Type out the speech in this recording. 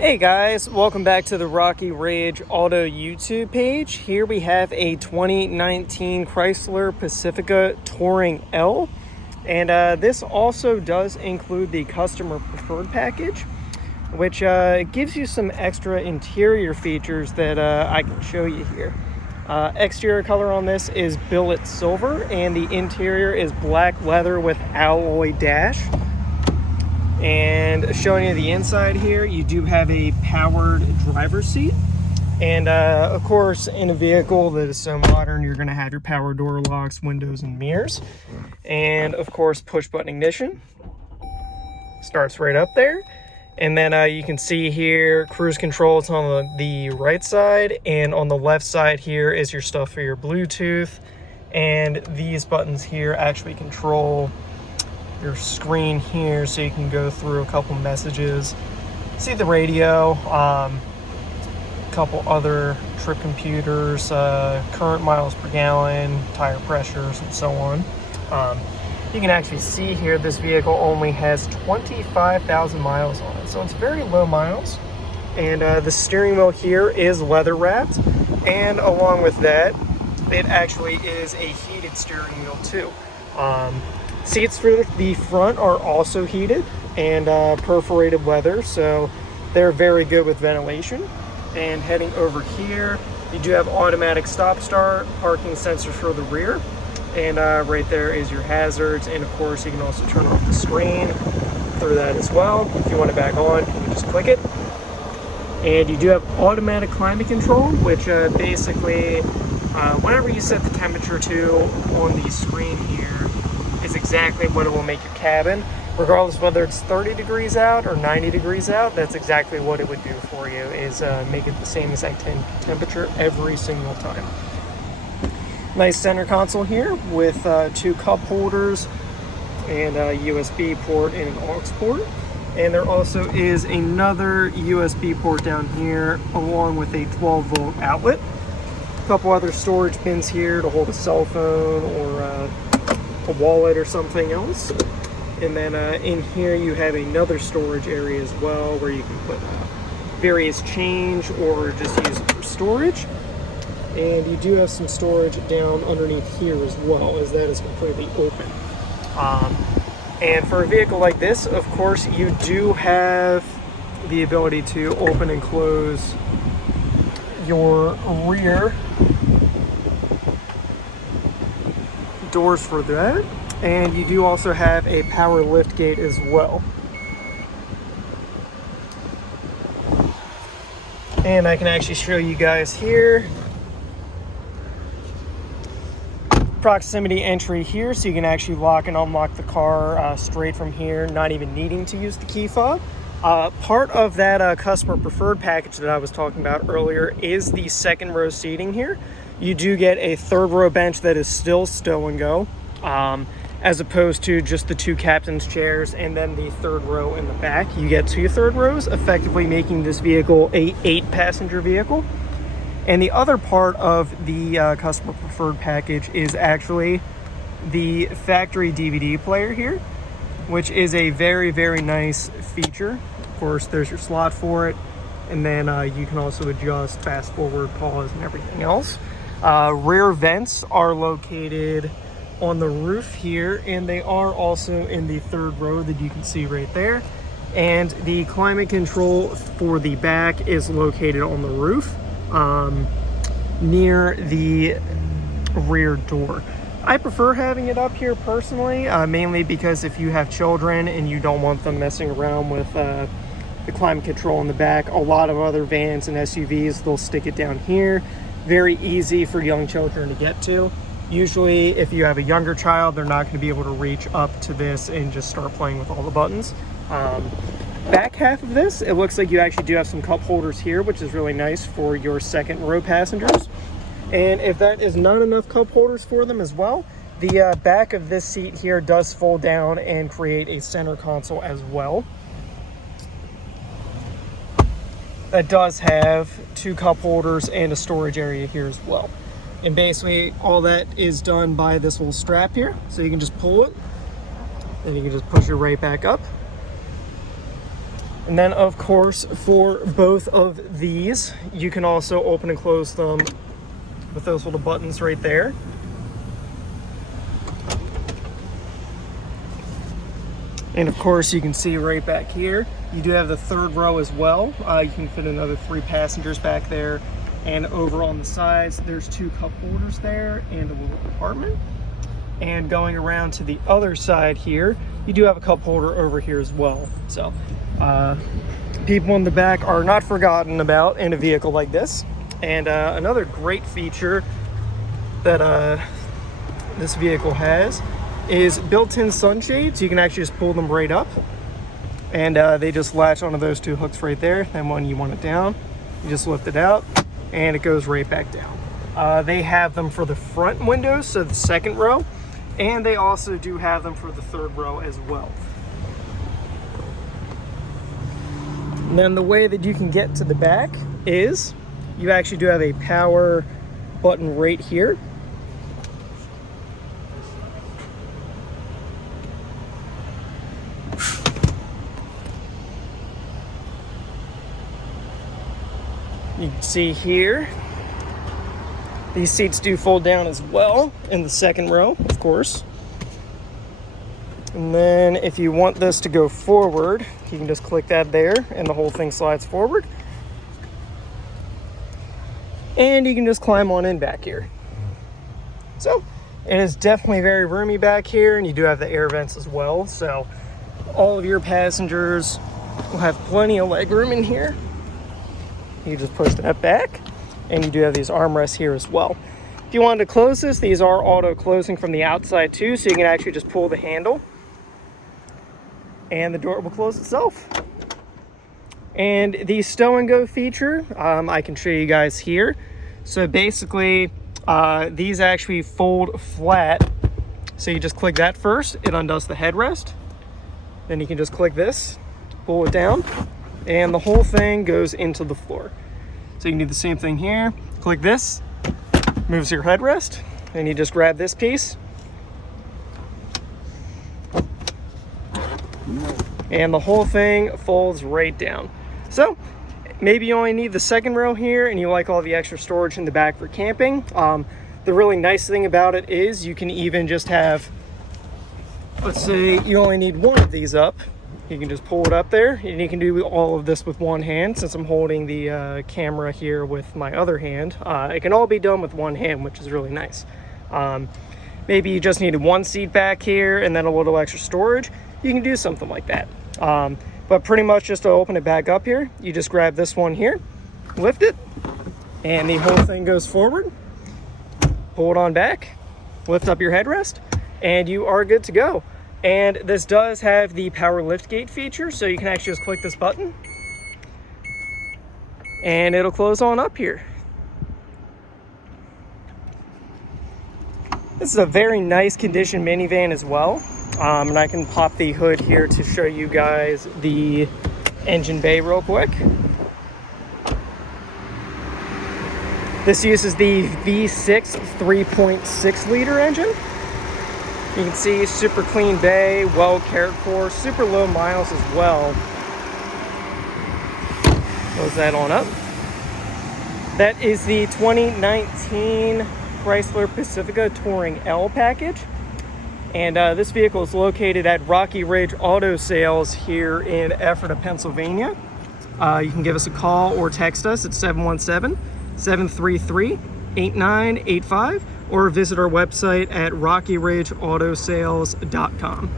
Hey guys, welcome back to the Rocky Rage Auto YouTube page. Here we have a 2019 Chrysler Pacifica Touring L. And this also does include the customer preferred package, which gives you some extra interior features that I can show you here. Exterior color on this is billet silver, and the interior is black leather with alloy dash. And showing you the inside here, you do have a powered driver's seat. And of course, in a vehicle that is so modern, you're going to have your power door locks, windows, and mirrors. And of course, push button ignition. Starts right up there. And then you can see here, cruise control is on the right side. And on the left side here is your stuff for your Bluetooth. And these buttons here actually control your screen here, so you can go through a couple messages, see the radio, a couple other trip computers, current miles per gallon, tire pressures, and so on. You can actually see here this vehicle only has 25,000 miles on it, so it's very low miles. And the steering wheel here is leather wrapped, and along with that, it actually is a heated steering wheel too. Seats for the front are also heated and perforated leather, so they're very good with ventilation. And heading over here, you do have automatic stop-start, parking sensors for the rear, and right there is your hazards. And of course, you can also turn off the screen through that as well. If you want to back on, you can just click it. And you do have automatic climate control, which basically, whenever you set the temperature to on the screen here, is exactly what it will make your cabin, regardless whether it's 30 degrees out or 90 degrees out. That's exactly what it would do for you, is make it the same exact temperature every single time. Nice center console here with two cup holders and a USB port and an aux port. And there also is another USB port down here along with a 12-volt outlet. A couple other storage bins here to hold a cell phone or a wallet or something else. And then in here you have another storage area as well, where you can put various change or just use it for storage. And you do have some storage down underneath here as well, as that is completely open. And for a vehicle like this, of course, you do have the ability to open and close your rear doors for that, and you do also have a power lift gate as well. And I can actually show you guys here proximity entry here, so you can actually lock and unlock the car straight from here, not even needing to use the key fob. Part of that customer preferred package that I was talking about earlier is the second row seating here. You do get a third row bench that is still stow and go, as opposed to just the two captain's chairs and then the third row in the back. You get two third rows, effectively making this vehicle a 8-passenger vehicle. And the other part of the customer preferred package is actually the factory DVD player here, which is a very, very nice feature. Of course, there's your slot for it, and then you can also adjust fast forward, pause, and everything else. Rear vents are located on the roof here, and they are also in the third row that you can see right there. And the climate control for the back is located on the roof, near the rear door. I prefer having it up here personally, mainly because if you have children and you don't want them messing around with the climate control in the back, a lot of other vans and SUVs, they'll stick it down here. Very easy for young children to get to. Usually, if you have a younger child, they're not going to be able to reach up to this and just start playing with all the buttons. Back half of this, it looks like you actually do have some cup holders here, which is really nice for your second row passengers. And if that is not enough cup holders for them as well, the back of this seat here does fold down and create a center console as well. That does have two cup holders and a storage area here as well. And basically all that is done by this little strap here. So you can just pull it, and you can just push it right back up. And then of course, for both of these, you can also open and close them with those little buttons right there. And of course, you can see right back here, you do have the third row as well. You can fit another 3 passengers back there. And over on the sides, there's 2 cup holders there and a little compartment. And going around to the other side here, you do have a cup holder over here as well. So people in the back are not forgotten about in a vehicle like this. And another great feature that this vehicle has is built-in sunshades. You can actually just pull them right up, and they just latch onto those 2 hooks right there. Then when you want it down, you just lift it out and it goes right back down. They have them for the front windows, so the second row, and they also do have them for the third row as well. And then the way that you can get to the back is you actually do have a power button right here. You can see here, these seats do fold down as well in the second row, of course. And then if you want this to go forward, you can just click that there and the whole thing slides forward. And you can just climb on in back here. So it is definitely very roomy back here, and you do have the air vents as well. So all of your passengers will have plenty of leg room in here. You just push that back, and you do have these armrests here as well. If you wanted to close this, these are auto closing from the outside too, so you can actually just pull the handle and the door will close itself. And the stow and go feature, I can show you guys here. So basically, these actually fold flat. So you just click that first, it undoes the headrest. Then you can just click this, pull it down, and the whole thing goes into the floor. So you can do the same thing here. Click this, moves your headrest, and you just grab this piece. And the whole thing folds right down. So maybe you only need the second row here and you like all the extra storage in the back for camping. The really nice thing about it is you can even just have, let's say you only need one of these up. You can just pull it up there, and you can do all of this with one hand. Since I'm holding the camera here with my other hand, it can all be done with one hand, which is really nice. Maybe you just needed one seat back here and then a little extra storage. You can do something like that. But pretty much just to open it back up here, you just grab this one here, lift it, and the whole thing goes forward. Pull it on back, lift up your headrest, and you are good to go. And this does have the power lift gate feature, so you can actually just click this button and it'll close on up here. This is a very nice condition minivan as well. And I can pop the hood here to show you guys the engine bay real quick. This uses the V6 3.6 liter engine. You can see super clean bay, well cared for, super low miles as well. Close that on up. That is the 2019 Chrysler Pacifica Touring L package. And this vehicle is located at Rocky Ridge Auto Sales here in Ephrata, Pennsylvania. You can give us a call or text us at 717-733-8985 or visit our website at rockyridgeautosales.com.